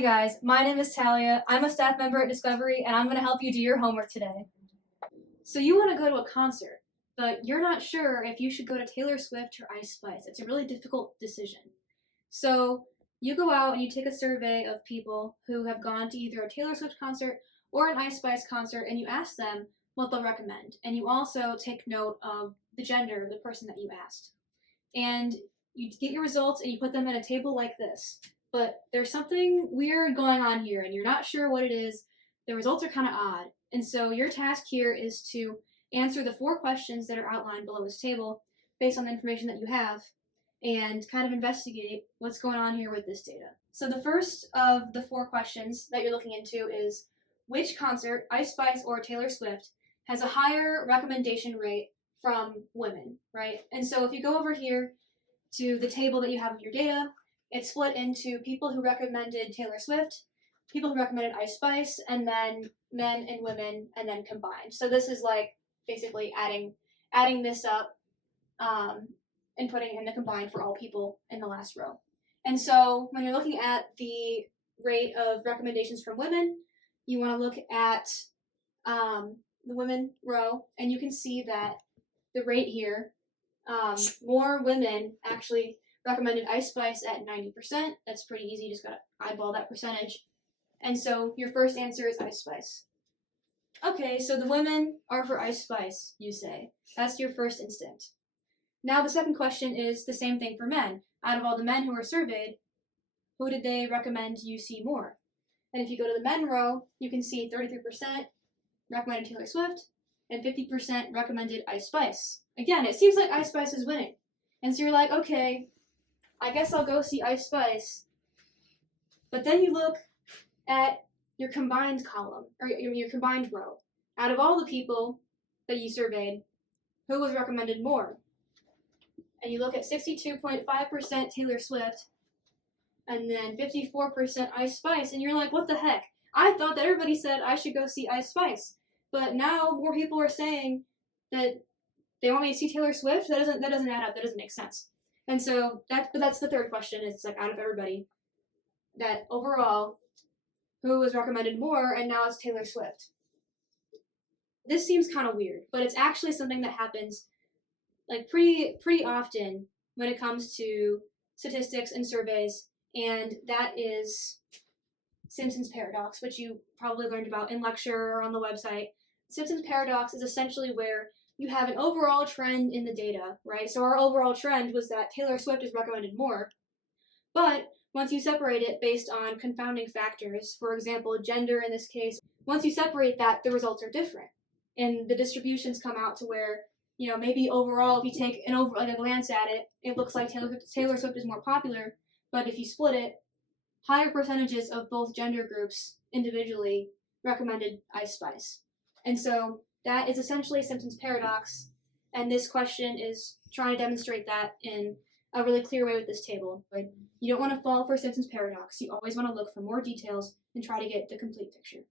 Hey guys, my name is Talia. I'm a staff member at Discovery, and I'm going to help you do your homework today. So you want to go to a concert, but you're not sure if you should go to Taylor Swift or Ice Spice. It's a really difficult decision. So you go out and you take a survey of people who have gone to either a Taylor Swift concert or an Ice Spice concert, and you ask them what they'll recommend. And you also take note of the gender of the person that you asked. And you get your results and you put them in a table like this. But there's something weird going on here, and you're not sure what it is. The results are kind of odd. And so your task here is to answer the 4 questions that are outlined below this table based on the information that you have and kind of investigate what's going on here with this data. So the first of the 4 questions that you're looking into is which concert, Ice Spice or Taylor Swift, has a higher recommendation rate from women, right? And so if you go over here to the table that you have of your data, it's split into people who recommended Taylor Swift, people who recommended Ice Spice, and then men and women, and then combined. So this is like basically adding this up and putting in the combined for all people in the last row. And so when you're looking at the rate of recommendations from women, you want to look at the women row, and you can see that the rate here, more women actually recommended Ice Spice at 90%. That's pretty easy, you just gotta eyeball that percentage. And so your first answer is Ice Spice. Okay, so the women are for Ice Spice, you say. That's your first instinct. Now the second question is the same thing for men. Out of all the men who were surveyed, who did they recommend you see more? And if you go to the men row, you can see 33% recommended Taylor Swift and 50% recommended Ice Spice. Again, it seems like Ice Spice is winning. And so you're like, okay, I guess I'll go see Ice Spice. But then you look at your combined column, or your combined row. Out of all the people that you surveyed, who was recommended more? And you look at 62.5% Taylor Swift, and then 54% Ice Spice, and you're like, what the heck? I thought that everybody said I should go see Ice Spice. But now more people are saying that they want me to see Taylor Swift. That doesn't add up. That doesn't make sense. And so that's the third question. It's like out of everybody, that overall, who was recommended more, and now it's Taylor Swift. This seems kind of weird, but it's actually something that happens like pretty often when it comes to statistics and surveys, and that is Simpson's paradox, which you probably learned about in lecture or on the website. Simpson's paradox is essentially where you have an overall trend in the data, right? So our overall trend was that Taylor Swift is recommended more, but once you separate it based on confounding factors, for example, gender in this case, once you separate that, the results are different. And the distributions come out to where, maybe overall, if you take a glance at it, it looks like Taylor Swift is more popular, but if you split it, higher percentages of both gender groups individually recommended Ice Spice. And so that is essentially Simpson's paradox, and this question is trying to demonstrate that in a really clear way with this table. You don't want to fall for Simpson's paradox. You always want to look for more details and try to get the complete picture.